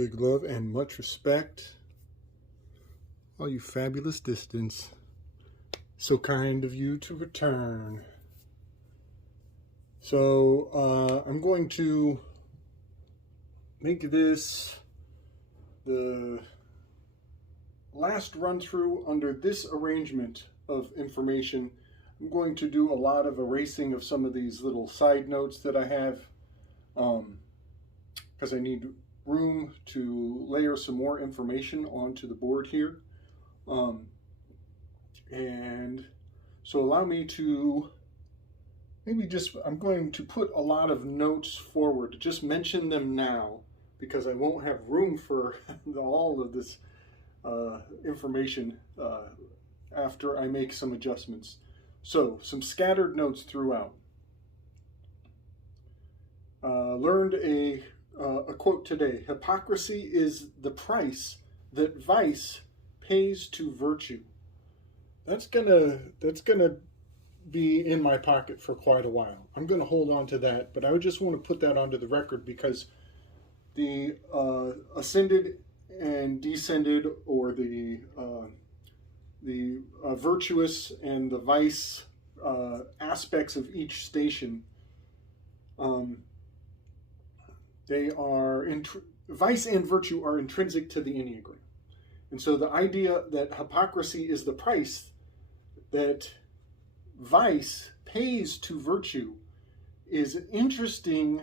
Big love and much respect. All you fabulous distance. So kind of you to return. So I'm going to make this the last run through under this arrangement of information. I'm going to do a lot of erasing of some of these little side notes that I have because I need room to layer some more information onto the board here. And so allow me to I'm going to put a lot of notes forward, just mention them now, because I won't have room for all of this information after I make some adjustments. So, some scattered notes throughout. Learned a quote today: hypocrisy is the price that vice pays to virtue. That's gonna be in my pocket for quite a while. I'm gonna hold on to that, but I would just want to put that onto the record because the ascended and descended, or the virtuous and the vice aspects of each station, vice and virtue are intrinsic to the Enneagram. And so the idea that hypocrisy is the price that vice pays to virtue is an interesting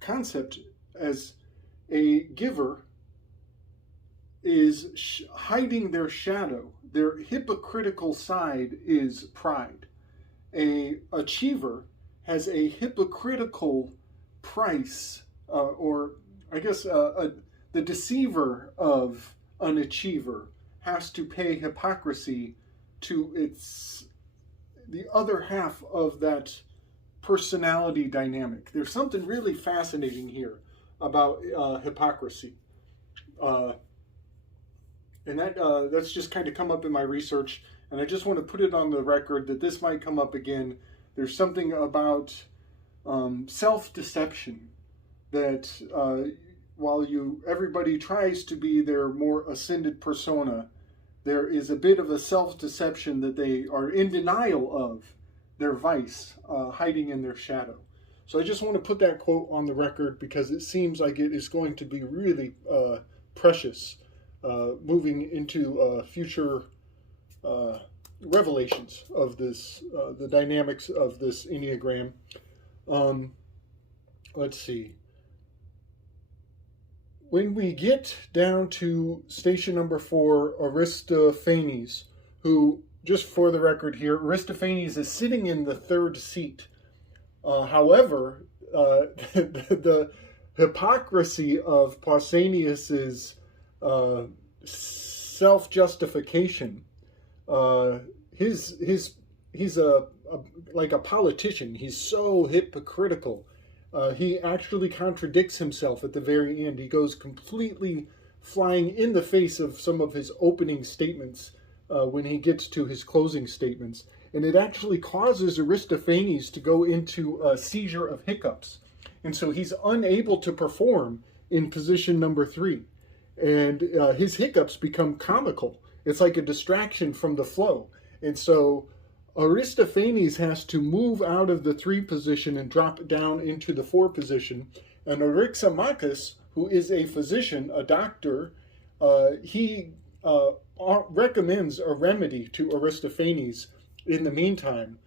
concept, as a giver is hiding their shadow. Their hypocritical side is pride. A achiever has a hypocritical price, or I guess the deceiver of an achiever has to pay hypocrisy to the other half of that personality dynamic. There's something really fascinating here about hypocrisy. And that's just kind of come up in my research, and I just want to put it on the record that this might come up again. There's something about self-deception that while everybody tries to be their more ascended persona, there is a bit of a self-deception that they are in denial of their vice, hiding in their shadow. So I just want to put that quote on the record because it seems like it is going to be really precious moving into future revelations of this, the dynamics of this Enneagram. Let's see. When we get down to station number 4, Aristophanes, who, just for the record here, Aristophanes is sitting in the 3rd seat. However, the hypocrisy of Pausanias's self-justification, he's like a politician. He's so hypocritical. He actually contradicts himself at the very end. He goes completely flying in the face of some of his opening statements when he gets to his closing statements. And it actually causes Aristophanes to go into a seizure of hiccups. And so he's unable to perform in position number 3. And his hiccups become comical. It's like a distraction from the flow. And so Aristophanes has to move out of the 3 position and drop down into the 4 position. And Eryximachus, who is a physician, a doctor, he recommends a remedy to Aristophanes. In the meantime,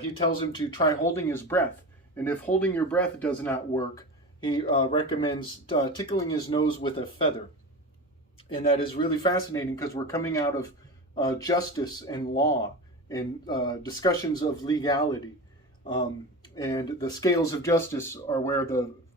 he tells him to try holding his breath. And if holding your breath does not work, he recommends tickling his nose with a feather. And that is really fascinating because we're coming out of justice and law and discussions of legality. And the scales of justice are where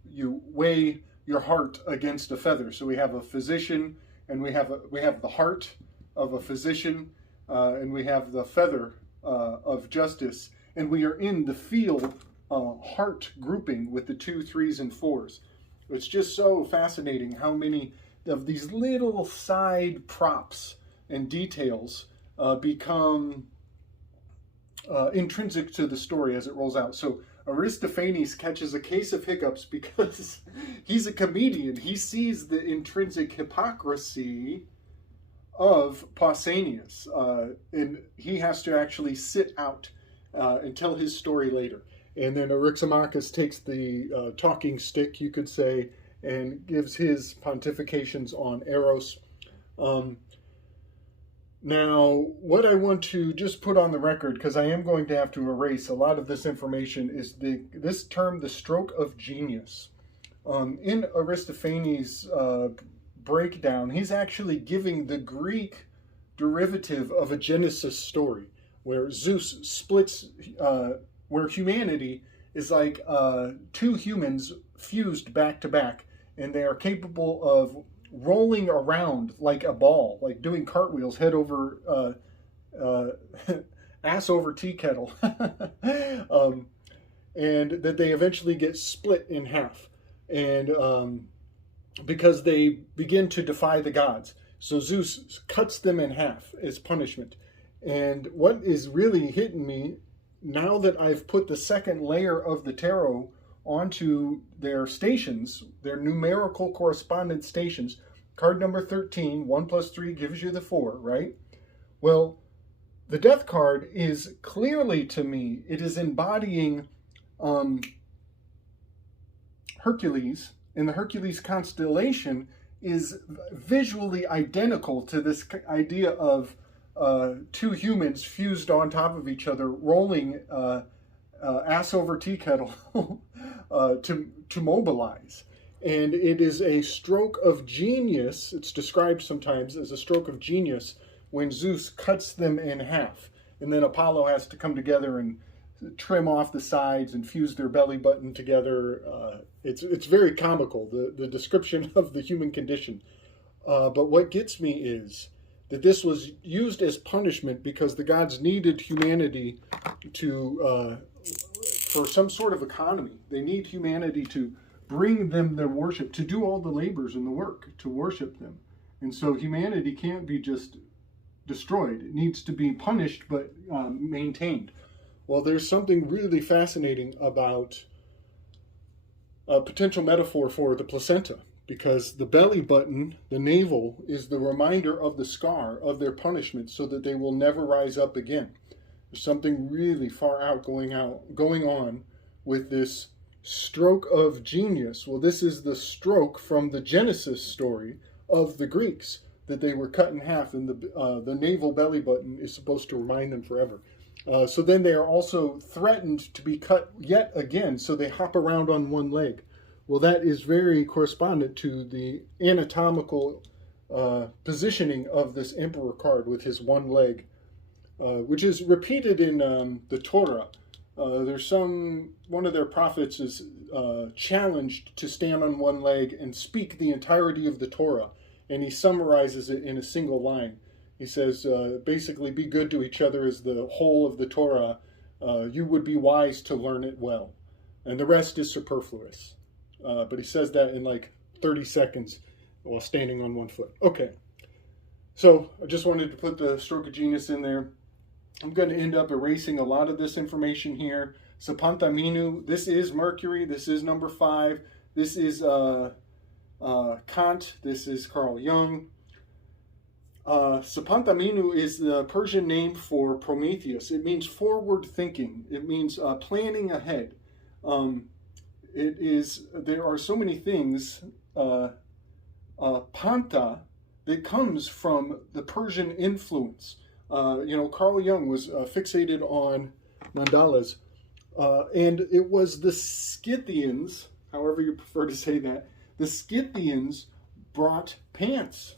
you weigh your heart against a feather. So we have a physician, and we have the heart of a physician, and we have the feather of justice, and we are in the field heart grouping with the 2, 3s, and 4s. It's just so fascinating how many of these little side props and details become intrinsic to the story as it rolls out. So Aristophanes catches a case of hiccups because he's a comedian. He sees the intrinsic hypocrisy of Pausanias, and he has to actually sit out and tell his story later. And then Eryximachus takes the talking stick, you could say, and gives his pontifications on Eros. Now, what I want to just put on the record, because I am going to have to erase a lot of this information, is this term, the stroke of genius. In Aristophanes' breakdown, he's actually giving the Greek derivative of a Genesis story, where Zeus splits, where humanity is like two humans fused back to back, and they are capable of rolling around like a ball, like doing cartwheels, head over, ass over tea kettle, and that they eventually get split in half, and because they begin to defy the gods. So Zeus cuts them in half as punishment. And what is really hitting me, now that I've put the second layer of the tarot onto their stations, their numerical correspondence stations, card number 13, 1 plus 3 gives you the 4, right? Well, the death card is clearly, to me, it is embodying Hercules, and the Hercules constellation is visually identical to this idea of two humans fused on top of each other, rolling ass over tea kettle to mobilize. And it is a stroke of genius. It's described sometimes as a stroke of genius when Zeus cuts them in half. And then Apollo has to come together and trim off the sides and fuse their belly button together. It's very comical, the description of the human condition. But what gets me is that this was used as punishment because the gods needed humanity to for some sort of economy. They need humanity to bring them their worship, to do all the labors and the work, to worship them. And so humanity can't be just destroyed. It needs to be punished, but maintained. Well, there's something really fascinating about a potential metaphor for the placenta, because the belly button, the navel, is the reminder of the scar of their punishment so that they will never rise up again. There's something really far out going on with this stroke of genius. Well, this is the stroke from the Genesis story of the Greeks, that they were cut in half, and the navel belly button is supposed to remind them forever. So then they are also threatened to be cut yet again, so they hop around on one leg. Well, that is very correspondent to the anatomical positioning of this emperor card with his one leg, which is repeated in the Torah. There's one of their prophets is challenged to stand on one leg and speak the entirety of the Torah, and he summarizes it in a single line. He says, basically, be good to each other as the whole of the Torah. You would be wise to learn it well. And the rest is superfluous. But he says that in like 30 seconds while standing on one foot. Okay. So I just wanted to put the stroke of genius in there. I'm going to end up erasing a lot of this information here. Sapantaminu, this is Mercury. This is number 5. This is Kant. This is Carl Jung. Sapantaminu is the Persian name for Prometheus. It means forward thinking. It means planning ahead. There are so many things, Panta, that comes from the Persian influence. Carl Jung was fixated on mandalas, and it was the Scythians, however you prefer to say that, the Scythians brought pants.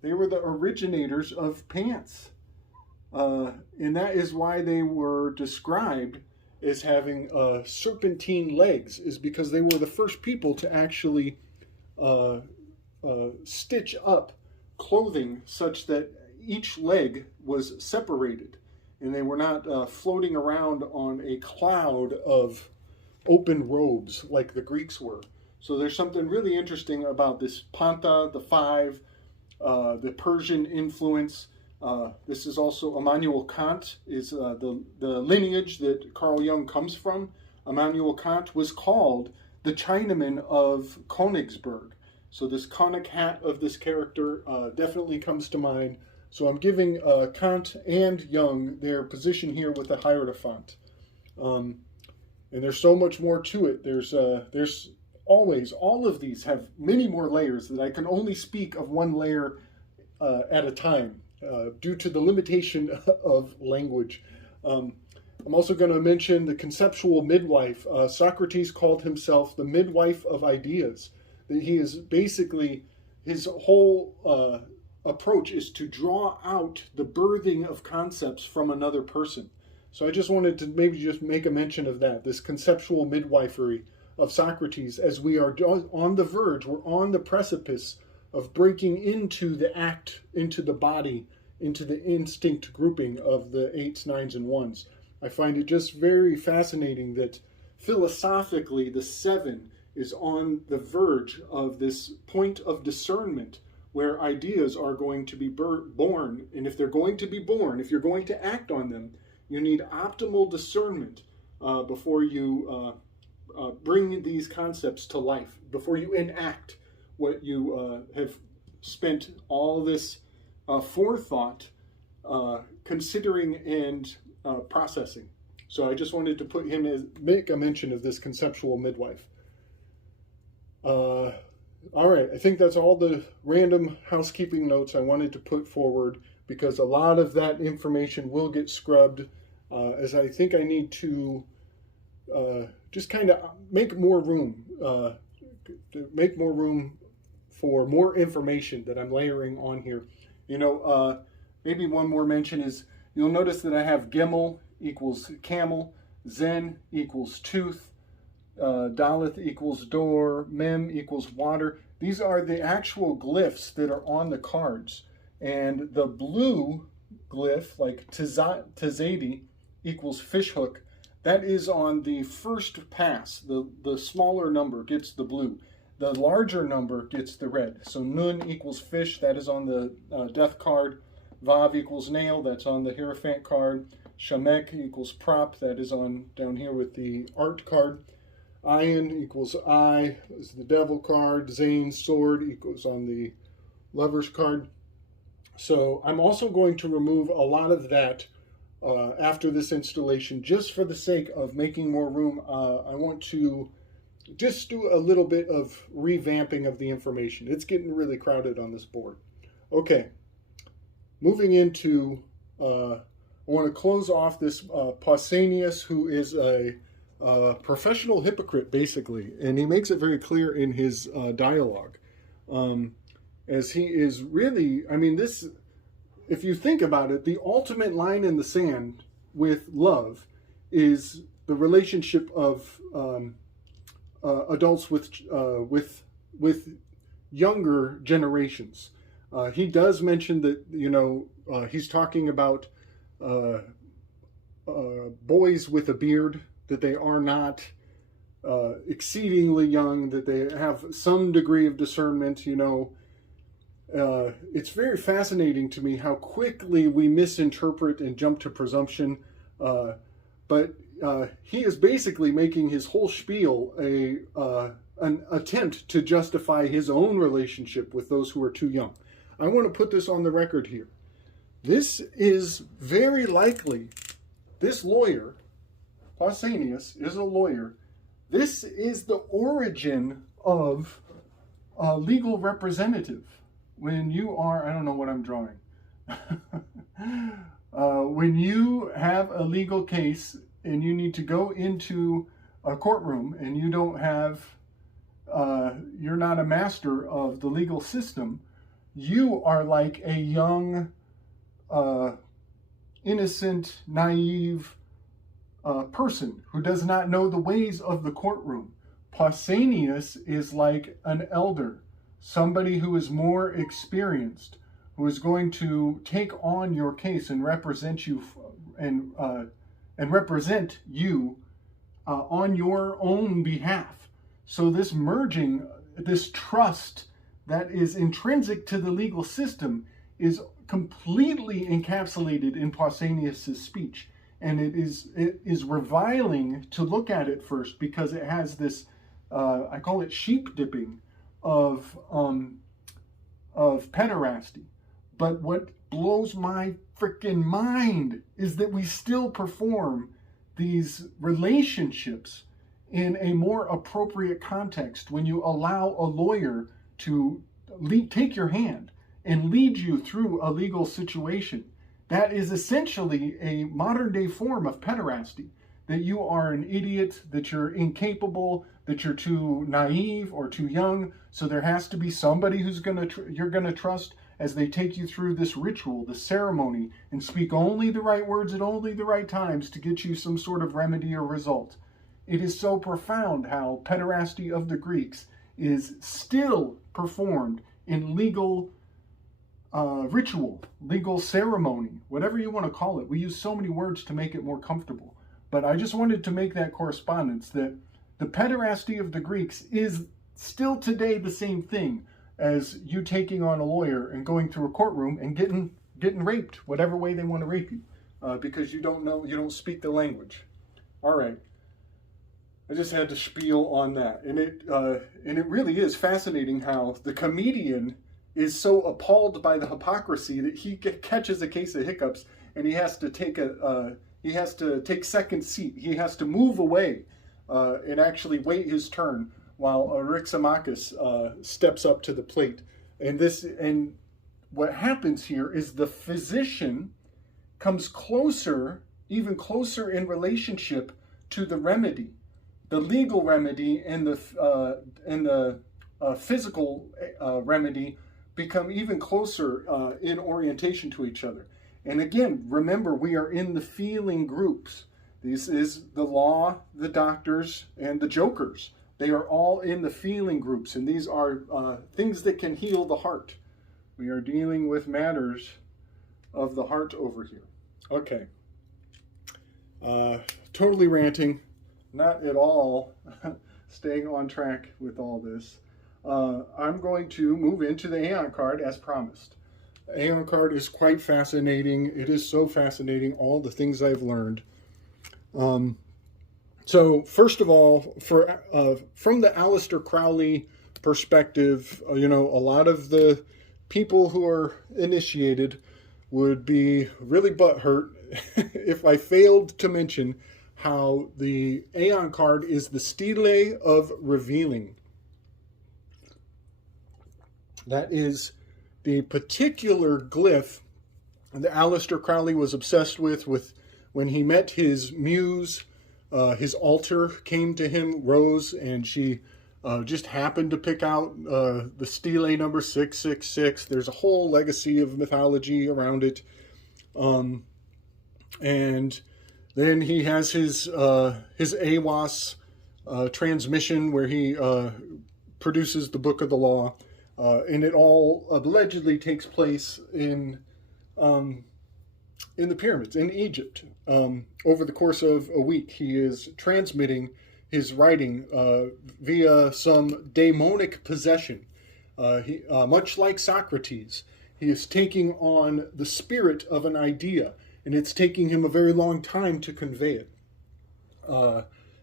They were the originators of pants. And that is why they were described as having serpentine legs, is because they were the first people to actually stitch up clothing such that each leg was separated, and they were not floating around on a cloud of open robes like the Greeks were. So there's something really interesting about this Panta, the 5, the Persian influence. This is also Immanuel Kant, is the lineage that Carl Jung comes from. Immanuel Kant was called the Chinaman of Königsberg. So this conic hat of this character definitely comes to mind. So I'm giving Kant and Jung their position here with the Hierophant. And there's so much more to it. There's always, all of these have many more layers that I can only speak of one layer at a time due to the limitation of language. I'm also going to mention the conceptual midwife. Socrates called himself the midwife of ideas. That he is basically, his whole approach is to draw out the birthing of concepts from another person. So I just wanted to maybe just make a mention of that, this conceptual midwifery of Socrates, as we are on the verge, we're on the precipice of breaking into the act, into the body, into the instinct grouping of the 8s, 9s, and 1s. I find it just very fascinating that philosophically the 7 is on the verge of this point of discernment where ideas are going to be born. And if they're going to be born, if you're going to act on them, you need optimal discernment before you bring these concepts to life, before you enact what you have spent all this forethought considering and processing. So I just wanted to make a mention of this conceptual midwife. All right, I think that's all the random housekeeping notes I wanted to put forward, because a lot of that information will get scrubbed, as I think I need to just kind of make more room for more information that I'm layering on here. Maybe one more mention is, you'll notice that I have Gimel equals camel, Zen equals tooth, Daleth equals door, Mem equals water. These are the actual glyphs that are on the cards. And the blue glyph, like Tazadi equals fishhook, that is on the first pass. The smaller number gets the blue. The larger number gets the red. So Nun equals fish, that is on the death card. Vav equals nail, that's on the Hierophant card. Shamek equals prop, that is on down here with the art card. Ayin equals eye, is the devil card. Zain, sword, equals on the lover's card. So I'm also going to remove a lot of that after this installation, just for the sake of making more room. I want to just do a little bit of revamping of the information. It's getting really crowded on this board. Okay, moving into, I want to close off this Pausanias, who is a professional hypocrite, basically, and he makes it very clear in his dialogue. As he is really, I mean, this, if you think about it, the ultimate line in the sand with love is the relationship of adults with younger generations. He does mention that, he's talking about boys with a beard, that they are not exceedingly young, that they have some degree of discernment. It's very fascinating to me how quickly we misinterpret and jump to presumption. But he is basically making his whole spiel an attempt to justify his own relationship with those who are too young. I want to put this on the record here. This is very likely, this lawyer, Pausanias, is a lawyer. This is the origin of a legal representative. When you are, I don't know what I'm drawing. When you have a legal case and you need to go into a courtroom and you don't have, you're not a master of the legal system, you are like a young, innocent, naive person who does not know the ways of the courtroom. Pausanias is like an elder, somebody who is more experienced, who is going to take on your case and represent you and represent you on your own behalf. So this merging, this trust that is intrinsic to the legal system is completely encapsulated in Pausanias' speech. and it is reviling to look at it first, because it has this, I call it sheep dipping of pederasty. But what blows my freaking mind is that we still perform these relationships in a more appropriate context when you allow a lawyer to take your hand and lead you through a legal situation. That is essentially a modern day form of pederasty. That you are an idiot, that you're incapable, that you're too naive or too young. So there has to be somebody who's you're gonna trust as they take you through this ritual, this ceremony, and speak only the right words at only the right times to get you some sort of remedy or result. It is so profound how pederasty of the Greeks is still performed in legal ritual, legal ceremony, whatever you want to call it. We use so many words to make it more comfortable. But I just wanted to make that correspondence that the pederasty of the Greeks is still today the same thing as you taking on a lawyer and going through a courtroom and getting raped, whatever way they want to rape you, because you don't speak the language. All right. I just had to spiel on that, and it really is fascinating how the comedian is so appalled by the hypocrisy that he catches a case of hiccups and he has to take second seat. He has to move away and actually wait his turn while Eryximachus steps up to the plate. And what happens here is the physician comes closer, even closer in relationship to the remedy. The legal remedy and the physical remedy become even closer in orientation to each other. And again, remember, we are in the feeling groups. This is the law, the doctors, and the jokers. They are all in the feeling groups, and these are things that can heal the heart. We are dealing with matters of the heart over here. Okay. Totally ranting. Not at all staying on track with all this. I'm going to move into the Aeon card as promised. Aeon card is quite fascinating. It is so fascinating, all the things I've learned. So first of all, from the Aleister Crowley perspective, a lot of the people who are initiated would be really butthurt if I failed to mention how the Aeon card is the stele of revealing. That is the particular glyph that Aleister Crowley was obsessed with when he met his muse. His altar came to him, Rose, and she just happened to pick out the stele number 666. There's a whole legacy of mythology around it. And then he has his AWAS transmission where he produces the Book of the Law. And it all allegedly takes place in the pyramids in Egypt. Over the course of a week, he is transmitting his writing via some daemonic possession. Much like Socrates, he is taking on the spirit of an idea, and it's taking him a very long time to convey it.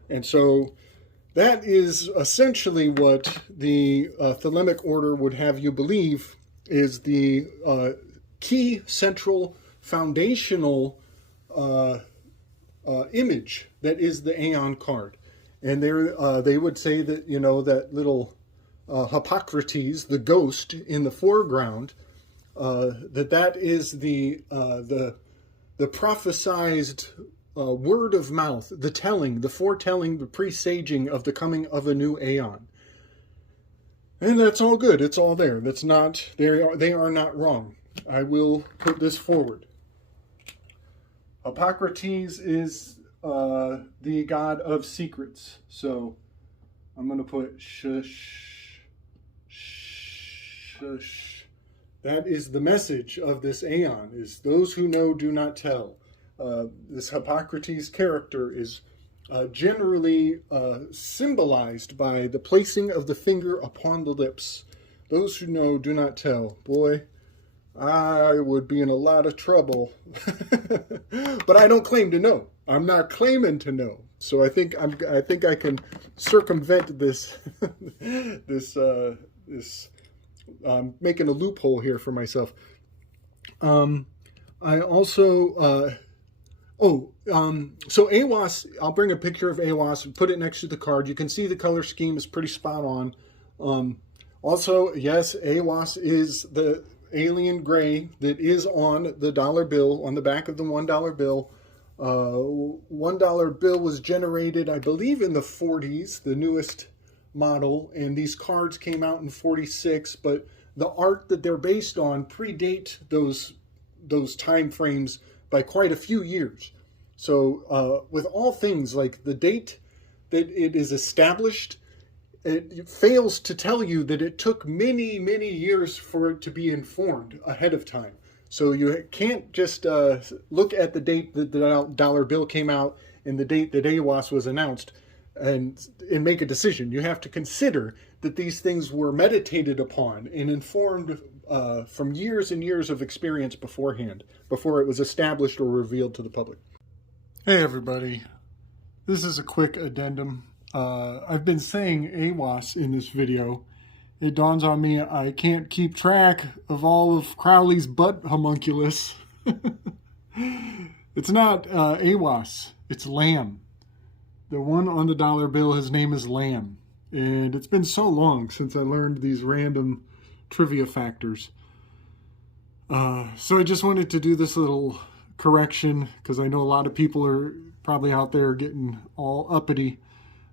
And so that is essentially what the Thelemic order would have you believe is the key central foundational image that is the Aeon card. And they would say that, that little Hippocrates, the ghost in the foreground, that is the prophesized word of mouth, the telling, the foretelling, the presaging of the coming of a new Aeon. And that's all good. It's all there. That's not, they are not wrong. I will put this forward. Hippocrates is the god of secrets. So I'm going to put shush, shush. That is the message of this Aeon, is those who know do not tell. This Hippocrates character is generally symbolized by the placing of the finger upon the lips. Those who know do not tell. Boy, I would be in a lot of trouble. But I don't claim to know. I'm not claiming to know. So I think I can circumvent this this making a loophole here for myself. I also so AWAS, I'll bring a picture of AWAS and put it next to the card. You can see the color scheme is pretty spot on. Also, yes, AWAS is the alien gray that is on the dollar bill, on the back of the $1 bill. $1 bill was generated, I believe, in the 40s, the newest model, and these cards came out in 46, but the art that they're based on predate those time frames by quite a few years. So with all things, like the date that it is established, it fails to tell you that it took many, many years for it to be informed ahead of time. So you can't just look at the date that the dollar bill came out and the date that AWAS was announced and make a decision. You have to consider that these things were meditated upon and informed from years and years of experience beforehand, before it was established or revealed to the public. Hey everybody, this is a quick addendum. I've been saying AWAS in this video. It dawns on me I can't keep track of all of Crowley's butt homunculus. It's not AWAS, it's Lamb. The one on the dollar bill, his name is Lamb. And it's been so long since I learned these random trivia factors. So I just wanted to do this little correction because I know a lot of people are probably out there getting all uppity.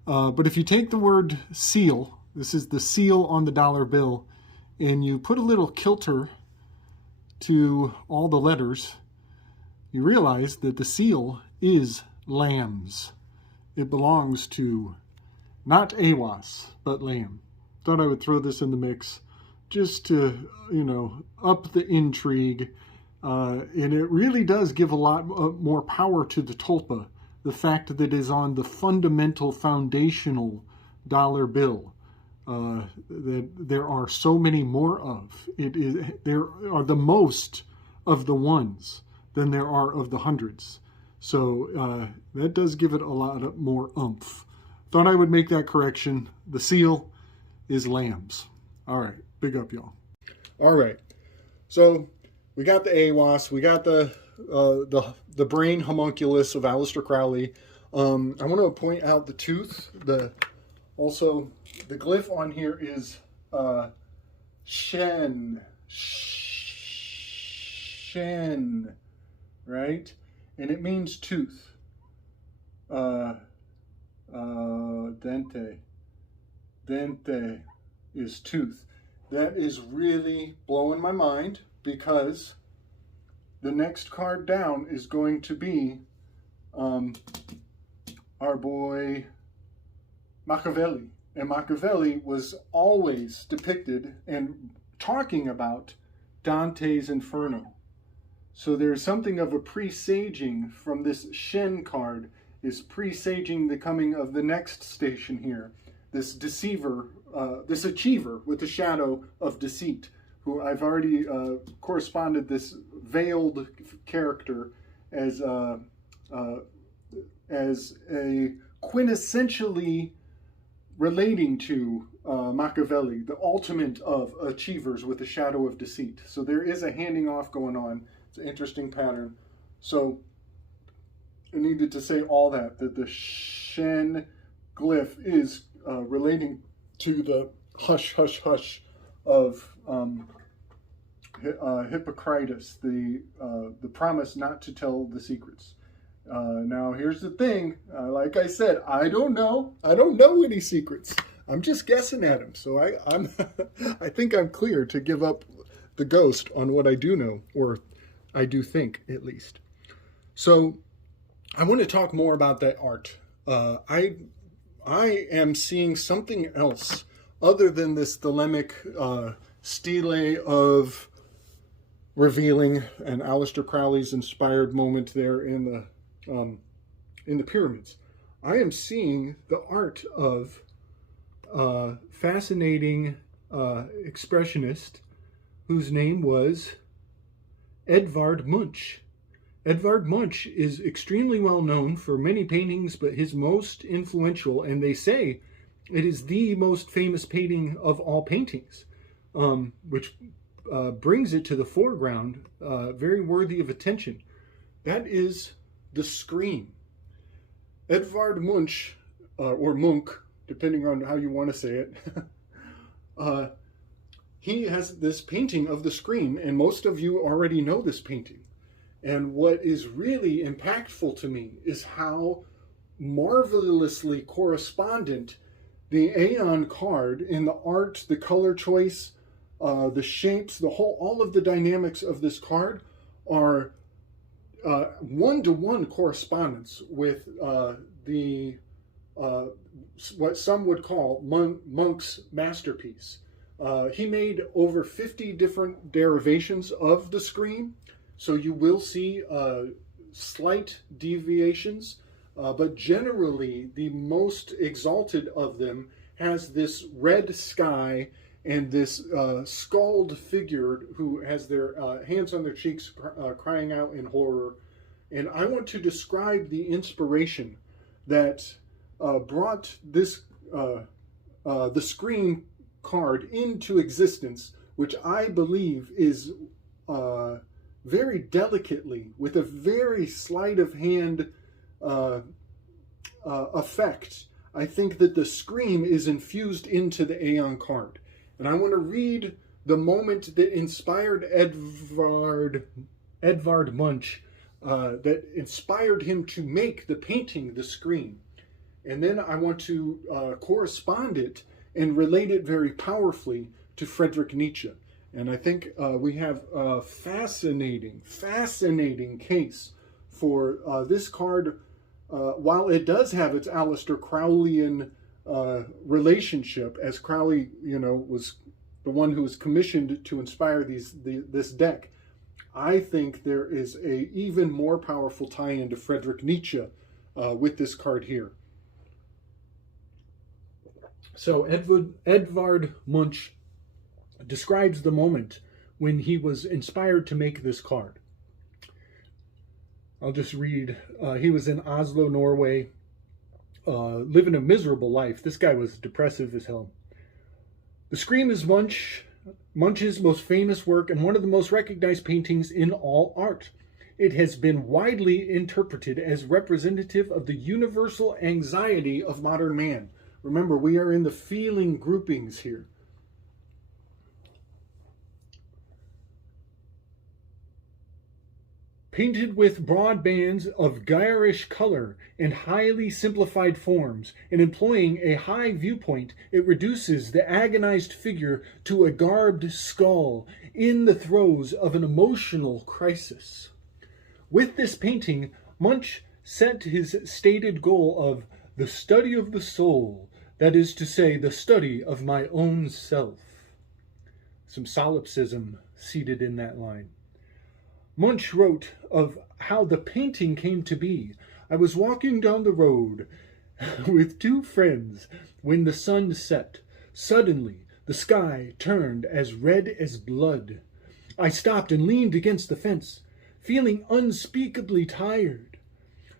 But if you take the word seal, this is the seal on the dollar bill, and you put a little kilter to all the letters, you realize that the seal is Lamb's. It belongs to not AWAS, but Lamb. Thought I would throw this in the mix just to, up the intrigue. And it really does give a lot more power to the tulpa, the fact that it is on the fundamental, foundational dollar bill. That there are so many more of. There are the most of the ones than there are of the hundreds. So that does give it a lot more oomph. Thought I would make that correction. The seal is Lamb's. All right, big up, y'all. All right, so we got the AWAS, we got the brain homunculus of Aleister Crowley. I want to point out the tooth. Also, the glyph on here is Shen, right? And it means tooth. Dente is tooth. That is really blowing my mind because the next card down is going to be our boy Machiavelli. And Machiavelli was always depicted and talking about Dante's Inferno. So there's something of a presaging from this Shen card, is presaging the coming of the next station here. This deceiver, this achiever with the shadow of deceit, who I've already corresponded this veiled character as a quintessentially relating to Machiavelli, the ultimate of achievers with the shadow of deceit. So there is a handing off going on. It's an interesting pattern. So I needed to say all that the Shen glyph is relating to the hush, hush, hush of Hippocrates, the promise not to tell the secrets. Now, here's the thing. Like I said, I don't know any secrets. I'm just guessing at them. So I'm I think I'm clear to give up the ghost on what I do know, or I do think, at least. So I want to talk more about that art. I am seeing something else other than this thelemic stele of revealing and Aleister Crowley's inspired moment there in the pyramids. I am seeing the art of fascinating expressionist whose name was Edvard Munch. Edvard Munch is extremely well known for many paintings, but his most influential, and they say it is the most famous painting of all paintings, which brings it to the foreground, very worthy of attention. That is The Scream. Edvard Munch, or Munch, depending on how you want to say it, he has this painting of The Scream, and most of you already know this painting. And what is really impactful to me is how marvelously correspondent the Aeon card in the art, the color choice, the shapes, all of the dynamics of this card are one-to-one correspondence with what some would call Munch's masterpiece. He made over 50 different derivations of the Scream, so you will see slight deviations, but generally the most exalted of them has this red sky and this skulled figure who has their hands on their cheeks crying out in horror. And I want to describe the inspiration that brought this the Scream card into existence, which I believe is very delicately, with a very sleight of hand effect, I think that the Scream is infused into the Aeon card. And I want to read the moment that inspired Edvard Munch, that inspired him to make the painting The Scream. And then I want to correspond it and relate it very powerfully to Friedrich Nietzsche. And I think we have a fascinating case for this card. While it does have its Aleister Crowleyan relationship, as Crowley, was the one who was commissioned to inspire this deck, I think there is a even more powerful tie-in to Friedrich Nietzsche with this card here. So Edvard Munch describes the moment when he was inspired to make this card. I'll just read. He was in Oslo, Norway, living a miserable life. This guy was depressive as hell. The Scream is Munch's most famous work and one of the most recognized paintings in all art. It has been widely interpreted as representative of the universal anxiety of modern man. Remember, we are in the feeling groupings here. Painted with broad bands of garish color and highly simplified forms, and employing a high viewpoint, it reduces the agonized figure to a garbed skull in the throes of an emotional crisis. With this painting, Munch set his stated goal of the study of the soul, that is to say, the study of my own self. Some solipsism seated in that line. Munch wrote of how the painting came to be. I was walking down the road with two friends when the sun set. Suddenly, the sky turned as red as blood. I stopped and leaned against the fence, feeling unspeakably tired.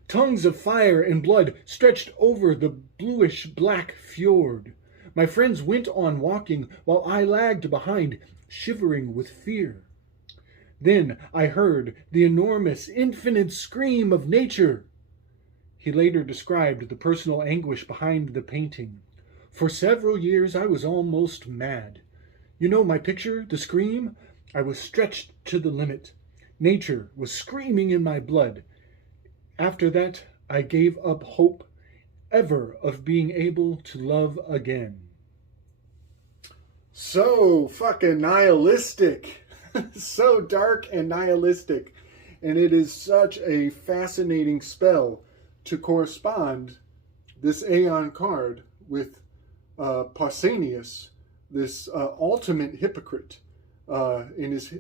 Tongues of fire and blood stretched over the bluish-black fjord. My friends went on walking while I lagged behind, shivering with fear. Then I heard the enormous, infinite scream of nature. He later described the personal anguish behind the painting. For several years I was almost mad. You know my picture, The Scream? I was stretched to the limit. Nature was screaming in my blood. After that, I gave up hope ever of being able to love again. So fucking nihilistic. So dark and nihilistic. And it is such a fascinating spell to correspond this Aeon card with Pausanias, this ultimate hypocrite, in his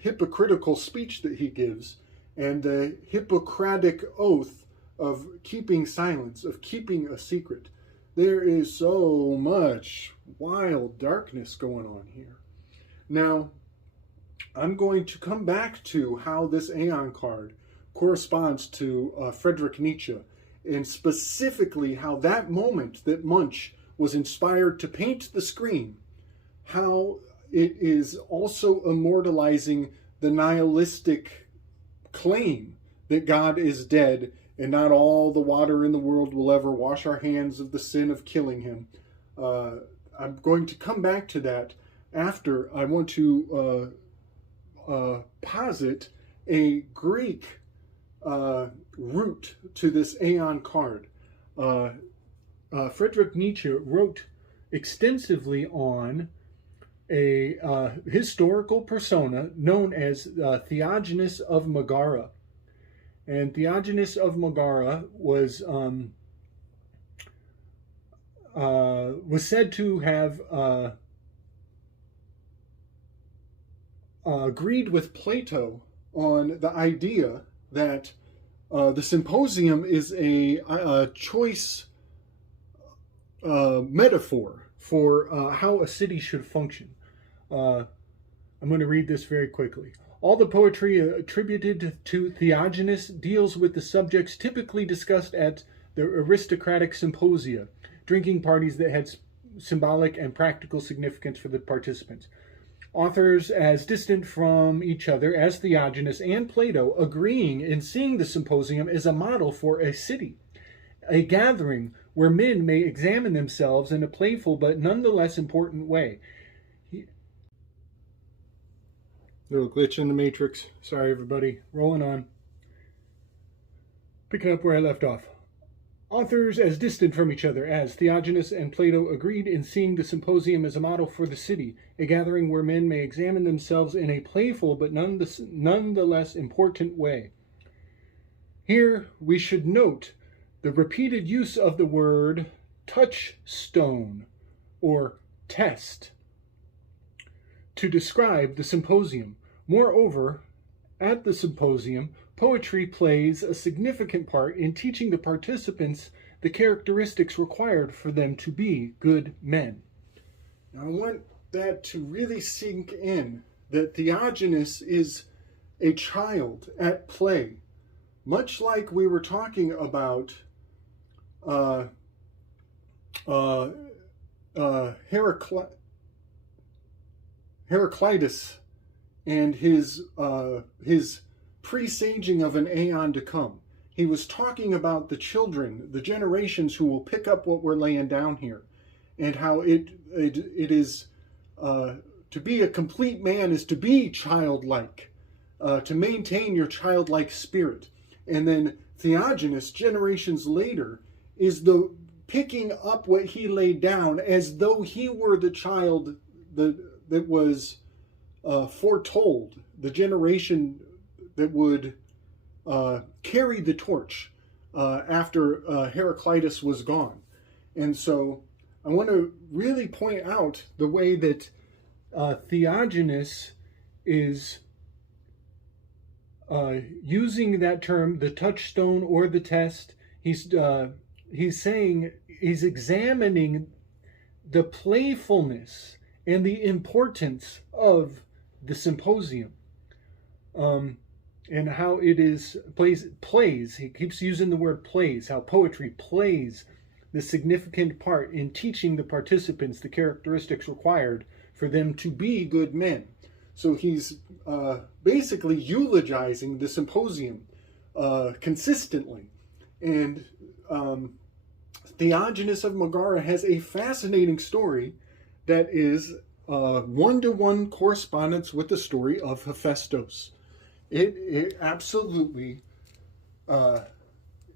hypocritical speech that he gives, and the Hippocratic oath of keeping silence, of keeping a secret. There is so much wild darkness going on here. Now, I'm going to come back to how this Aeon card corresponds to Friedrich Nietzsche, and specifically how that moment that Munch was inspired to paint the screen, how it is also immortalizing the nihilistic claim that God is dead and not all the water in the world will ever wash our hands of the sin of killing him. I'm going to come back to that after I want to posit a Greek root to this Aeon card. Friedrich Nietzsche wrote extensively on a historical persona known as Theogenes of Megara. And Theogenes of Megara was said to have agreed with Plato on the idea that the symposium is a choice metaphor for how a city should function. I'm going to read this very quickly. All the poetry attributed to Theogenes deals with the subjects typically discussed at the aristocratic symposia, drinking parties that had symbolic and practical significance for the participants. Authors as distant from each other as Theogenes and Plato agreeing in seeing the symposium as a model for a city, a gathering where men may examine themselves in a playful but nonetheless important way. Little glitch in the matrix. Sorry, everybody. Rolling on. Picking up where I left off. Authors as distant from each other as Theogenes and Plato agreed in seeing the symposium as a model for the city, a gathering where men may examine themselves in a playful but nonetheless important way. Here we should note the repeated use of the word touchstone or test to describe the symposium. Moreover, at the symposium, poetry plays a significant part in teaching the participants the characteristics required for them to be good men. Now, I want that to really sink in, that Theogenes is a child at play, much like we were talking about Heraclitus and his presaging of an aeon to come. He was talking about the children, the generations who will pick up what we're laying down here, and how it is to be a complete man is to be childlike, to maintain your childlike spirit. And then Theogenes, generations later, is the picking up what he laid down as though he were the child that was foretold, the generation that would carry the torch after Heraclitus was gone. And so I want to really point out the way that Theogenes is using that term, the touchstone or the test. He's saying, he's examining the playfulness and the importance of the symposium, and how it is plays. He keeps using the word plays, how poetry plays the significant part in teaching the participants the characteristics required for them to be good men. So he's basically eulogizing the symposium consistently. And Theogenes of Megara has a fascinating story that is one-to-one correspondence with the story of Hephaestus. It absolutely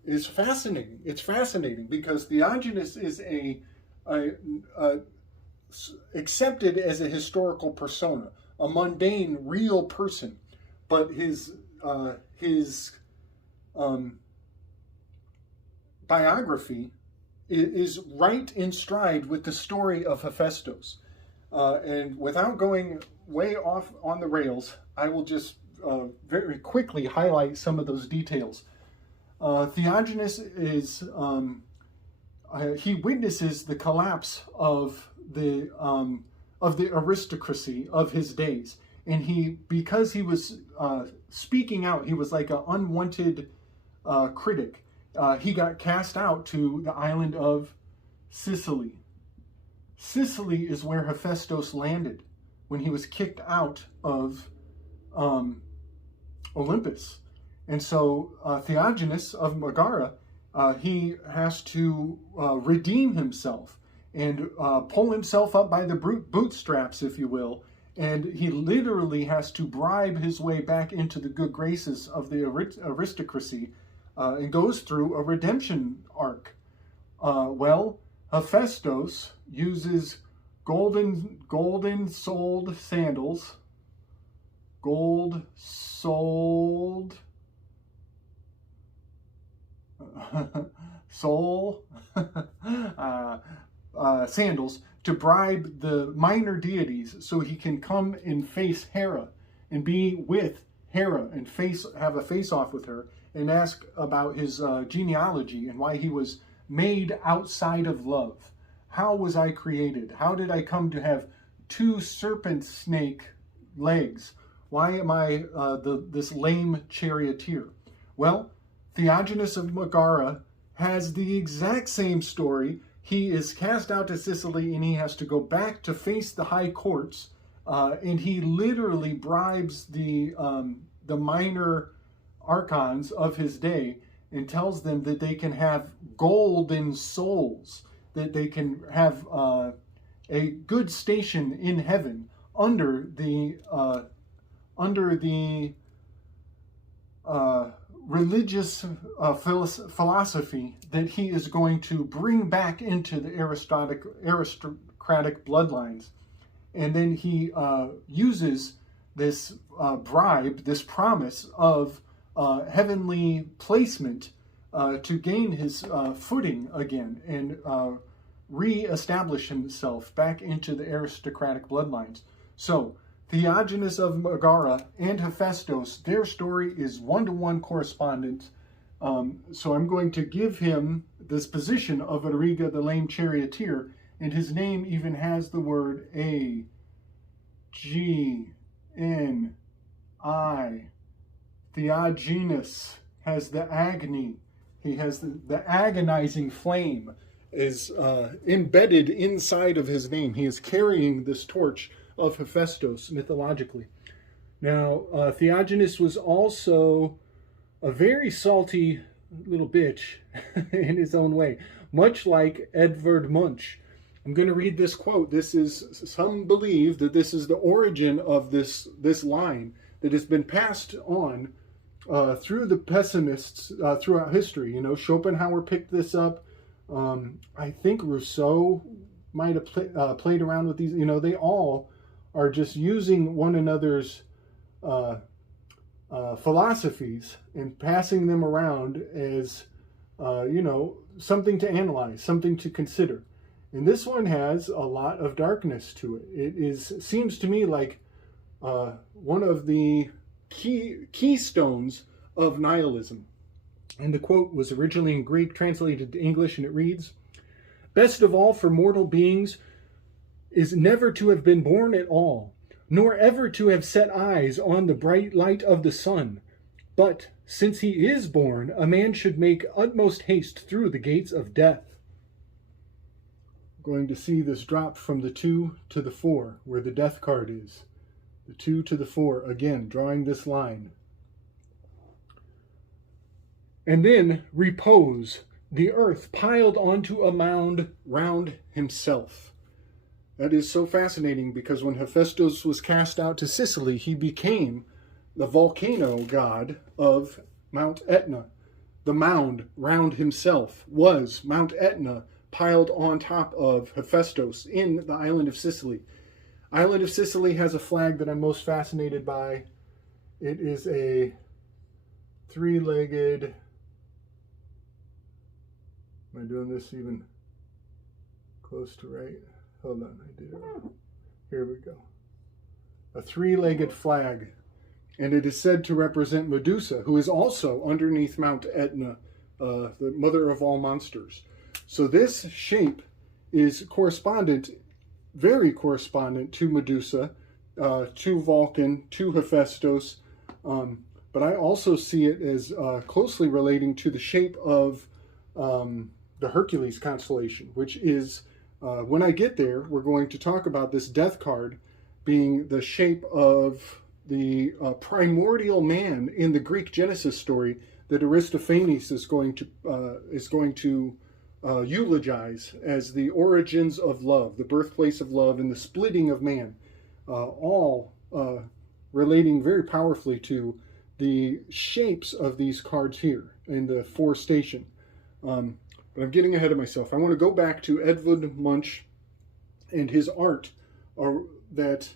is fascinating. It's fascinating because Theogenes is accepted as a historical persona, a mundane, real person, but his biography is right in stride with the story of Hephaestus. And without going way off on the rails, I will just very quickly highlight some of those details. Theogenes is he witnesses the collapse of the aristocracy of his days, and because he was speaking out, he was like an unwanted critic. He got cast out to the island of Sicily. Sicily is where Hephaestus landed when he was kicked out of Olympus. And so Theagenes of Megara, he has to redeem himself and pull himself up by the bootstraps, if you will. And he literally has to bribe his way back into the good graces of the aristocracy and goes through a redemption arc. Hephaestus uses gold-soled sandals, sandals to bribe the minor deities so he can come and face Hera and be with Hera and have a face-off with her and ask about his genealogy and why he was made outside of love. How was I created? How did I come to have two serpent snake legs? Why am I this lame charioteer? Well, Theagenes of Megara has the exact same story. He is cast out to Sicily and he has to go back to face the high courts, and he literally bribes the minor archons of his day and tells them that they can have golden souls, that they can have a good station in heaven under the religious philosophy that he is going to bring back into the aristocratic bloodlines. And then he uses this bribe, this promise of heavenly placement to gain his footing again and re-establish himself back into the aristocratic bloodlines. So Theagenes of Megara and Hephaestus, their story is one-to-one correspondent. So I'm going to give him this position of Ariga the lame charioteer, and his name even has the word A-G-N-I. Theagenes has the agony. He has the agonizing flame is embedded inside of his name. He is carrying this torch of Hephaestus mythologically. Now, Theagenes was also a very salty little bitch in his own way, much like Edvard Munch. I'm going to read this quote. Some believe that this is the origin of this line that has been passed on through the pessimists throughout history. You know, Schopenhauer picked this up. I think Rousseau might have played around with these. You know, they all are just using one another's philosophies and passing them around as, something to analyze, something to consider. And this one has a lot of darkness to it. It seems to me like one of the keystones of nihilism. And the quote was originally in Greek, translated to English, and it reads, "Best of all for mortal beings is never to have been born at all, nor ever to have set eyes on the bright light of the sun. But, since he is born, a man should make utmost haste through the gates of death." I'm going to see this drop from the 2 to the 4, where the death card is. The 2 to the 4, again, drawing this line. "And then repose, the earth piled onto a mound round himself." That is so fascinating because when Hephaestus was cast out to Sicily, he became the volcano god of Mount Etna. The mound round himself was Mount Etna piled on top of Hephaestus in the island of Sicily. Island of Sicily has a flag that I'm most fascinated by. It is a three-legged... Am I doing this even close to right? Hold on, I did it wrong. Here we go. A three-legged flag. And it is said to represent Medusa, who is also underneath Mount Etna, the mother of all monsters. So this shape is very correspondent to Medusa, to Vulcan, to Hephaestus, but I also see it as closely relating to the shape of the Hercules constellation, which is, when I get there, we're going to talk about this death card being the shape of the primordial man in the Greek Genesis story that Aristophanes is going to eulogize as the origins of love, the birthplace of love, and the splitting of man, all relating very powerfully to the shapes of these cards here in the forestation. But I'm getting ahead of myself. I want to go back to Edvard Munch and his art that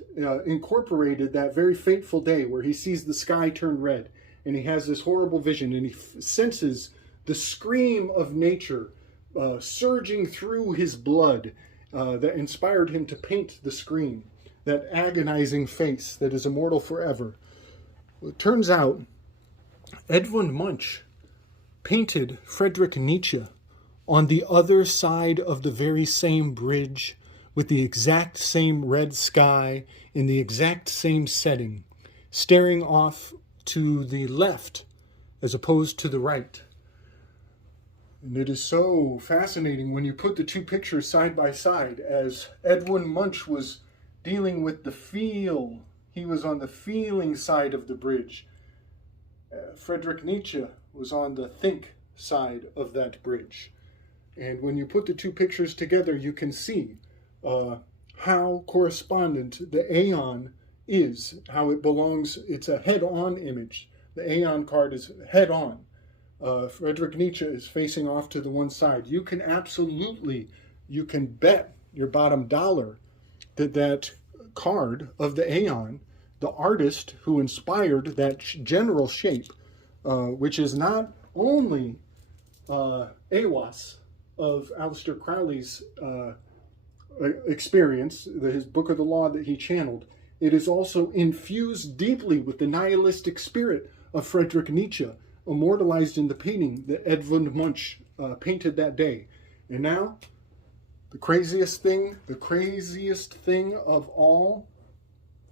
incorporated that very fateful day where he sees the sky turn red and he has this horrible vision and he senses the scream of nature surging through his blood that inspired him to paint the scream, that agonizing face that is immortal forever. Well, it turns out Edvard Munch painted Friedrich Nietzsche on the other side of the very same bridge with the exact same red sky in the exact same setting, staring off to the left as opposed to the right. And it is so fascinating when you put the two pictures side by side, as Edvard Munch was dealing with the feel. He was on the feeling side of the bridge. Friedrich Nietzsche was on the think side of that bridge. And when you put the two pictures together, you can see how correspondent the Aeon is, how it belongs. It's a head-on image. The Aeon card is head-on. Friedrich Nietzsche is facing off to the one side. You can bet your bottom dollar that card of the Aeon, the artist who inspired that general shape, which is not only Aiwass of Aleister Crowley's experience, his Book of the Law that he channeled, it is also infused deeply with the nihilistic spirit of Friedrich Nietzsche, immortalized in the painting that Edvard Munch painted that day. And now, the craziest thing of all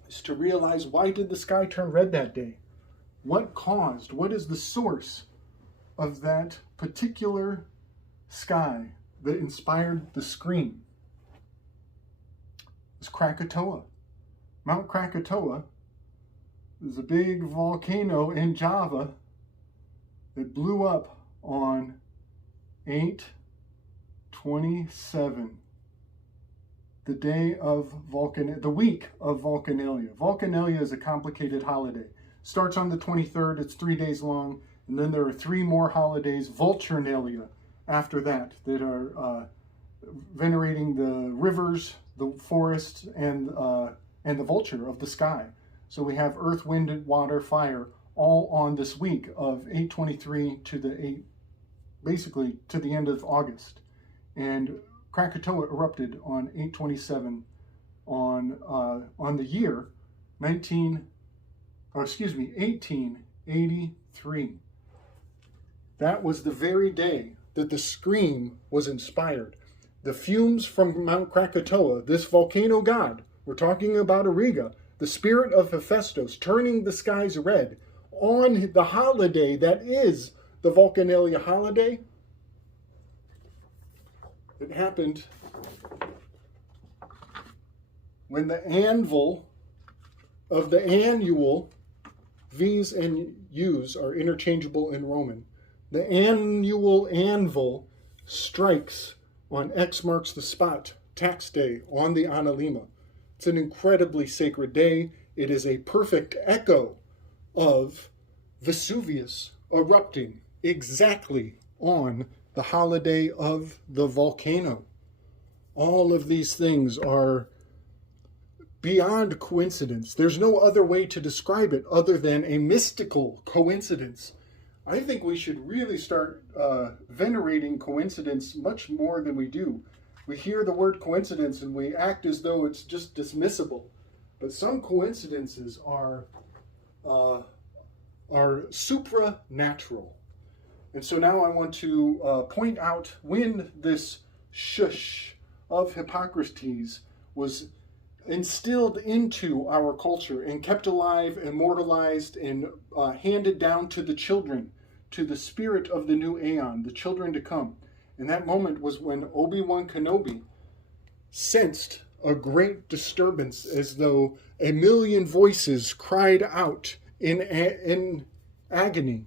is to realize, why did the sky turn red that day? What is the source of that particular sky that inspired the scream? It's Krakatoa. Mount Krakatoa is a big volcano in Java that blew up on 8/27, the week of Vulcanalia. Vulcanalia is a complicated holiday. Starts on the 23rd, it's 3 days long, and then there are 3 more holidays, Vulturnalia, after that are venerating the rivers, the forests, and the vulture of the sky. So we have earth, wind, water, fire, all on this week of 8/23 to the end of August. And Krakatoa erupted on 8/27 on the year 1883. That was the very day that the scream was inspired. The fumes from Mount Krakatoa, this volcano god, we're talking about Auriga, the spirit of Hephaestus turning the skies red on the holiday that is the Vulcanalia holiday. It happened when the anvil of the annual, V's and U's are interchangeable in Roman. The annual anvil strikes on X marks the spot, tax day, on the Analima. It's an incredibly sacred day. It is a perfect echo of Vesuvius erupting exactly on the holiday of the volcano. All of these things are beyond coincidence. There's no other way to describe it other than a mystical coincidence. I think we should really start venerating coincidence much more than we do. We hear the word coincidence and we act as though it's just dismissible. But some coincidences are supranatural. And so now I want to point out when this shush of Hippocrates was instilled into our culture and kept alive, immortalized, and handed down to the children, to the spirit of the new Aeon, the children to come. And that moment was when Obi-Wan Kenobi sensed a great disturbance, as though a million voices cried out in agony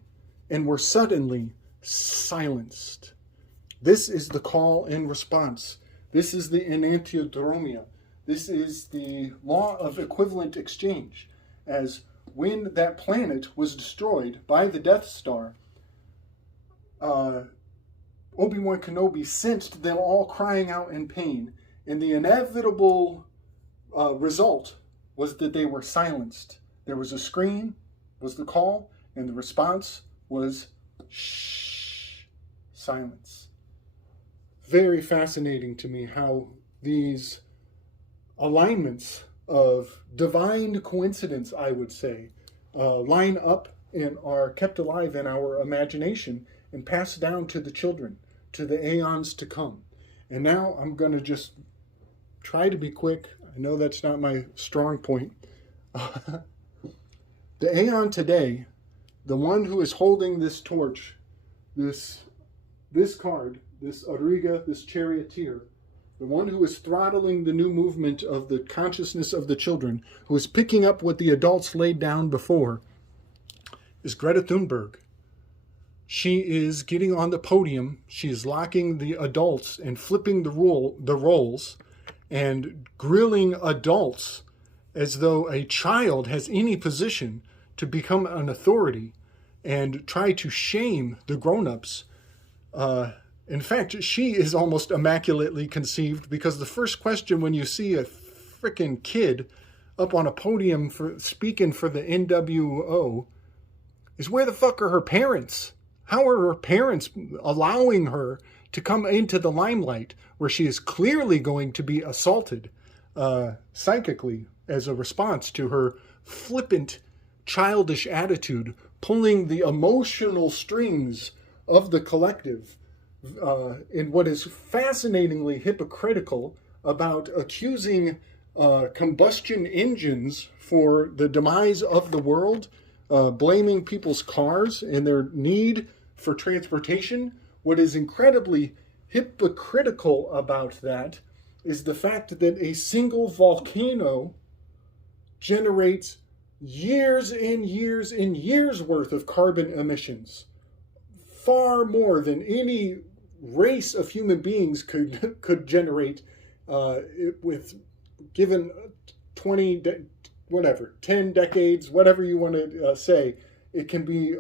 and were suddenly silenced. This is the call and response. This is the enantiodromia. This is the law of equivalent exchange. As when that planet was destroyed by the Death Star, Obi-Wan Kenobi sensed them all crying out in pain, and the inevitable result was that they were silenced. There was a scream, was the call, and the response was shh, silence. Very fascinating to me how these alignments of divine coincidence, I would say, line up and are kept alive in our imagination and passed down to the children, to the aeons to come. And now I'm going to just try to be quick. I know that's not my strong point. The Aeon today, the one who is holding this torch, this card, this Auriga, this charioteer, the one who is throttling the new movement of the consciousness of the children, who is picking up what the adults laid down before, is Greta Thunberg. She is getting on the podium. She is locking the adults and flipping the roles and grilling adults as though a child has any position to become an authority and try to shame the grown-ups. In fact, she is almost immaculately conceived, because the first question when you see a freaking kid up on a podium for speaking for the NWO is, where the fuck are her parents? How are her parents allowing her to come into the limelight where she is clearly going to be assaulted psychically as a response to her flippant, childish attitude, pulling the emotional strings of the collective in what is fascinatingly hypocritical about accusing combustion engines for the demise of the world, blaming people's cars and their need for transportation. What is incredibly hypocritical about that is the fact that a single volcano generates years and years and years worth of carbon emissions, far more than any race of human beings could generate with given 10 decades, whatever you want to say. It can be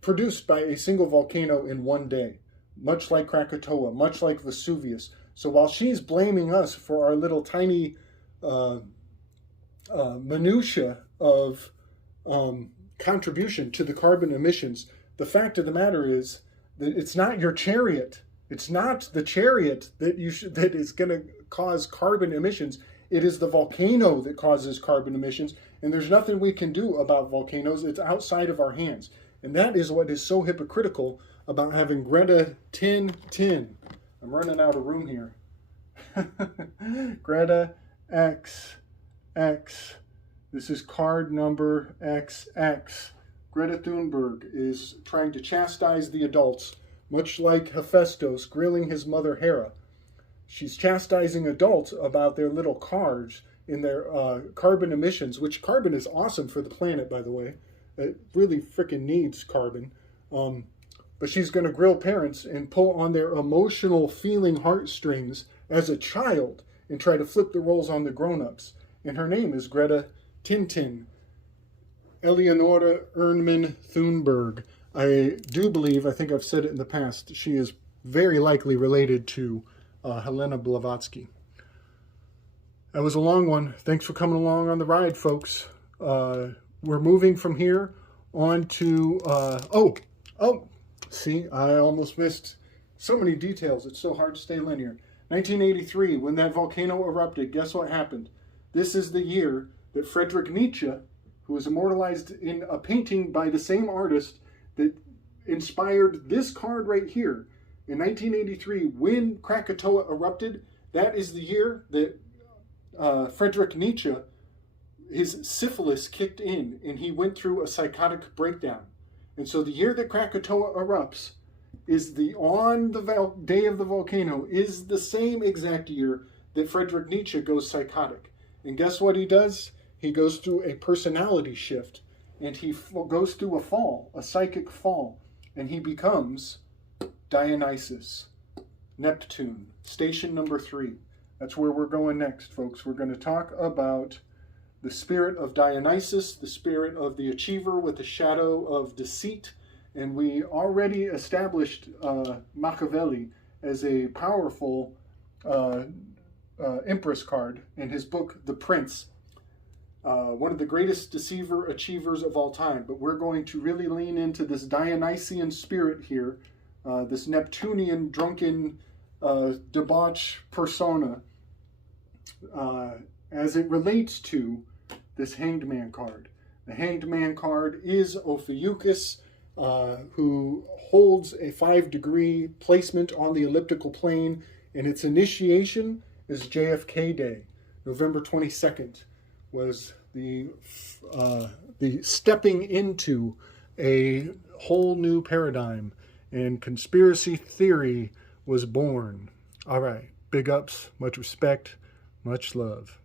produced by a single volcano in one day, much like Krakatoa, much like Vesuvius. So while she's blaming us for our little tiny minutia of contribution to the carbon emissions, the fact of the matter is that it's not your chariot. It's not the chariot that is going to cause carbon emissions. It is the volcano that causes carbon emissions, and there's nothing we can do about volcanoes. It's outside of our hands. And that is what is so hypocritical about having Greta 1010. I'm running out of room here. Greta XX. This is card number XX. Greta Thunberg is trying to chastise the adults, much like Hephaestus grilling his mother Hera. She's chastising adults about their little cars in their carbon emissions, which carbon is awesome for the planet, by the way. It really freaking needs carbon. But she's going to grill parents and pull on their emotional feeling heartstrings as a child and try to flip the roles on the grown-ups. And her name is Greta Tintin. Eleonora Ernman Thunberg. I do believe, I think I've said it in the past, she is very likely related to Helena Blavatsky. That was a long one. Thanks for coming along on the ride, folks. We're moving from here on to, see, I almost missed so many details. It's so hard to stay linear. 1983, when that volcano erupted, guess what happened? This is the year that Friedrich Nietzsche, who was immortalized in a painting by the same artist that inspired this card right here. In 1983, when Krakatoa erupted, That is the year that Friedrich Nietzsche, his syphilis kicked in and he went through a psychotic breakdown. And so the year that Krakatoa erupts is on the day of the volcano is the same exact year that Friedrich Nietzsche goes psychotic. And guess what he does? He goes through a personality shift, and he goes through a fall, a psychic fall, and he becomes Dionysus, Neptune, station number 3. That's where we're going next, folks. We're going to talk about the spirit of Dionysus, the spirit of the achiever with the shadow of deceit. And we already established Machiavelli as a powerful Empress card in his book, The Prince. One of the greatest deceiver achievers of all time. But we're going to really lean into this Dionysian spirit here, this Neptunian drunken debauch persona, as it relates to this Hanged Man card. The Hanged Man card is Ophiuchus, who holds a 5-degree placement on the elliptical plane, and its initiation is JFK Day. November 22nd was the stepping into a whole new paradigm, and conspiracy theory was born. All right, big ups, much respect, much love.